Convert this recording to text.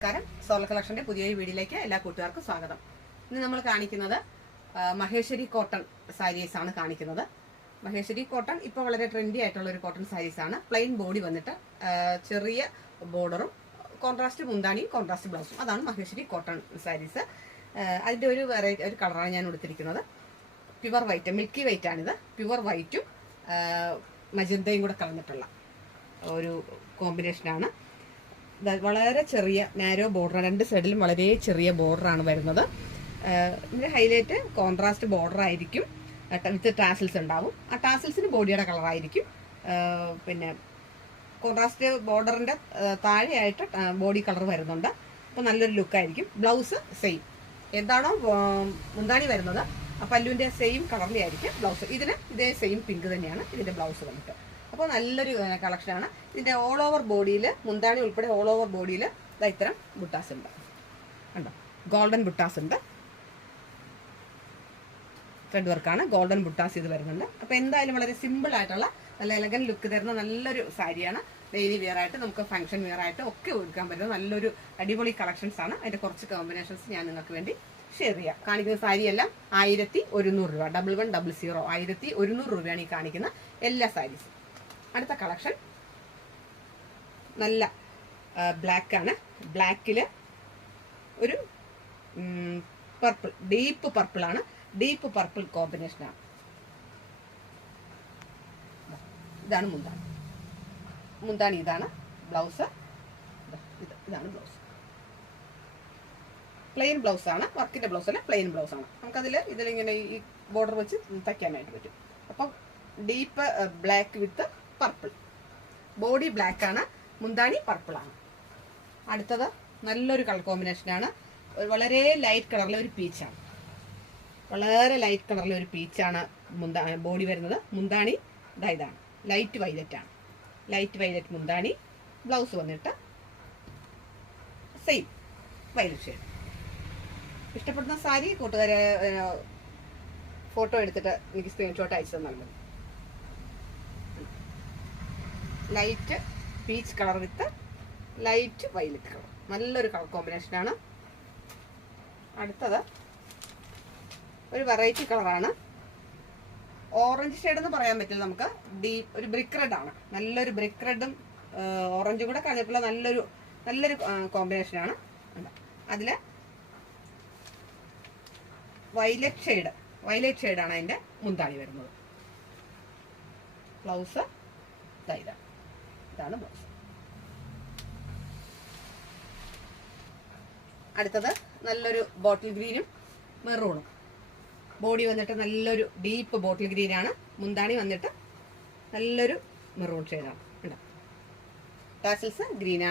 നമസ്കാരം. സോളർ കളക്ഷന്റെ പുതിയൊരു വീഡിയോയിലേക്ക് എല്ലാ കൂട്ടുകാർക്കും സ്വാഗതം. ഇന്ന് നമ്മൾ കാണിക്കുന്നത് മഹേശ്വരി കോട്ടൺ സാരീസ് ആണ് കാണിക്കുന്നത്. മഹേശ്വരി കോട്ടൺ ഇപ്പോൾ വളരെ ട്രെൻഡി ആയിട്ടുള്ള ഒരു കോട്ടൺ സാരീസ് ആണ്. പ്ലെയിൻ ബോഡി വന്നിട്ട് ചെറിയ ബോർഡറും കോൺട്രാസ്റ്റ് മുന്താണിയും കോൺട്രാസ്റ്റ് ബ്ലൗസും, അതാണ് മഹേശ്വരി കോട്ടൺ സാരീസ്. അതിന്റെ ഒരു കളറാണ് ഞാൻ എടുത്തിരിക്കുന്നത്. പ്യുവർ വൈറ്റ്, മിൽക്കി വൈറ്റ് ആണിത്. പ്യുവർ വൈറ്റും മജന്തയും കൂടെ കളഞ്ഞിട്ടുള്ള ഒരു കോമ്പിനേഷനാണ്. വളരെ ചെറിയ നാരോ ബോർഡർ, രണ്ട് സൈഡിലും വളരെ ചെറിയ ബോർഡറാണ് വരുന്നത്. ഇതിന്റെ ഹൈലൈറ്റ് കോൺട്രാസ്റ്റ് ബോർഡർ ആയിരിക്കും, വിത്ത് ടാസിൽസ് ഉണ്ടാവും. ആ ടാസിൽസിന് ബോഡിയുടെ കളറായിരിക്കും. പിന്നെ കോൺട്രാസ്റ്റ് ബോർഡറിന്റെ താഴെയായിട്ട് ബോഡി കളർ വരുന്നുണ്ട്. അപ്പോൾ നല്ലൊരു ലുക്കായിരിക്കും. ബ്ലൗസ് സെയിം, എന്താണോ മുന്താണി വരുന്നത് ആ പല്ലുവിന്റെ സെയിം കളറിലെ ആയിരിക്കും ബ്ലൗസ്. ഇതിന് ഇതേ സെയിം പിങ്ക് തന്നെയാണ് ഇതിന്റെ ബ്ലൗസ് വന്നിട്ട്. അപ്പോൾ നല്ലൊരു കളക്ഷനാണ്. ഇതിന്റെ ഓൾ ഓവർ ബോഡിയിൽ, മുന്താണി ഉൾപ്പെടെ ഓൾ ഓവർ ബോഡിയിൽ ഇത്തരം ബുട്ടാസ് ഉണ്ട്. കണ്ടോ, ഗോൾഡൻ ബുട്ടാസ് ഉണ്ട്. ത്രെഡ് വർക്കാണ്, ഗോൾഡൻ ബുട്ടാസ് ഇത് വരുന്നുണ്ട്. അപ്പോൾ എന്തായാലും വളരെ സിമ്പിൾ ആയിട്ടുള്ള നല്ല എലഗൻ ലുക്ക് തരുന്ന നല്ലൊരു സാരിയാണ്. ഡെയിലി വെയർ ആയിട്ട്, നമുക്ക് ഫംഗ്ഷൻ വെയർ ആയിട്ട് ഒക്കെ ഒരുക്കാൻ പറ്റുന്ന നല്ലൊരു അടിപൊളി കളക്ഷൻസ് ആണ്. അതിന്റെ കുറച്ച് കോമ്പിനേഷൻസ് ഞാൻ നിങ്ങൾക്ക് വേണ്ടി ഷെയർ ചെയ്യാം. കാണിക്കുന്ന സാരിയെല്ലാം 1100 രൂപ, 1100, 1100 രൂപയാണ് ഈ കാണിക്കുന്ന എല്ലാ സാരീസും. അടുത്ത കളക്ഷൻ നല്ല ബ്ലാക്ക് ആണ്. ബ്ലാക്കില് ഒരു പർപ്പിൾ, ഡീപ്പ് പർപ്പിൾ ആണ്. ഡീപ്പ് പർപ്പിൾ കോമ്പിനേഷനാണ്. ഇതാണ് മുന്താണി. മുന്താണി ഇതാണ്. ബ്ലൗസ് ഇതാണ് ബ്ലൗസ്. പ്ലെയിൻ ബ്ലൗസ് ആണ്, വർക്കിന്റെ ബ്ലൗസ് അല്ല, പ്ലെയിൻ ബ്ലൗസ് ആണ്. ഇതിലിങ്ങനെ ഈ ബോർഡർ വെച്ച് തയ്ക്കാനായിട്ട് പറ്റും. അപ്പം deep black with purple, body black ആണ്, മുന്താണി പർപ്പിൾ ആണ്. അടുത്തത് നല്ലൊരു കളർ കോമ്പിനേഷനാണ്. വളരെ ലൈറ്റ് കളറിലെ ഒരു പീച്ചാണ്. വളരെ ലൈറ്റ് കളറിലെ ഒരു പീച്ചാണ് ബോഡി വരുന്നത്. മുന്താണി ഇതാണ്, ലൈറ്റ് വൈലറ്റ് ആണ്. ലൈറ്റ് വൈലറ്റ് മുന്താണി. ബ്ലൗസ് വന്നിട്ട് സെയിം വൈലറ്റ് ഷെയ്ഡ്. ഇഷ്ടപ്പെടുന്ന സാരി കൂട്ടുകാരെ ഫോട്ടോ എടുത്തിട്ട് എനിക്ക് സ്ക്രീൻഷോട്ട് അയച്ചു തന്നാൽ മതി. Light peach colour with light violet colour, നല്ലൊരു കളർ കോമ്പിനേഷനാണ്. അടുത്തത് ഒരു വെറൈറ്റി കളറാണ്. ഓറഞ്ച് ഷെയ്ഡ് എന്ന് പറയാൻ പറ്റില്ല, നമുക്ക് ഡീപ്പ് ഒരു ബ്രിക്ക് റെഡ് ആണ്. നല്ലൊരു ബ്രിക്ക് റെഡും ഓറഞ്ചും കൂടെ കളഞ്ഞിട്ടുള്ള നല്ലൊരു കോമ്പിനേഷനാണ്. അതില് വൈലറ്റ് ഷെയ്ഡാണ് അതിന്റെ മുന്താണി വരുന്നത്. ബ്ലൗസ് ഇതാണ് ബ്ലൗസ്. അടുത്തത് നല്ലൊരു ബോട്ടിൽ ഗ്രീനും മെറൂണും. ബോഡി വന്നിട്ട് നല്ലൊരു ഡീപ്പ് ബോട്ടിൽ ഗ്രീൻ ആണ്. മുന്താണി വന്നിട്ട് നല്ലൊരു മെറൂൺ ഷെയ്ഡാണ്. ടാസൽസ് ഗ്രീൻ ആണ്.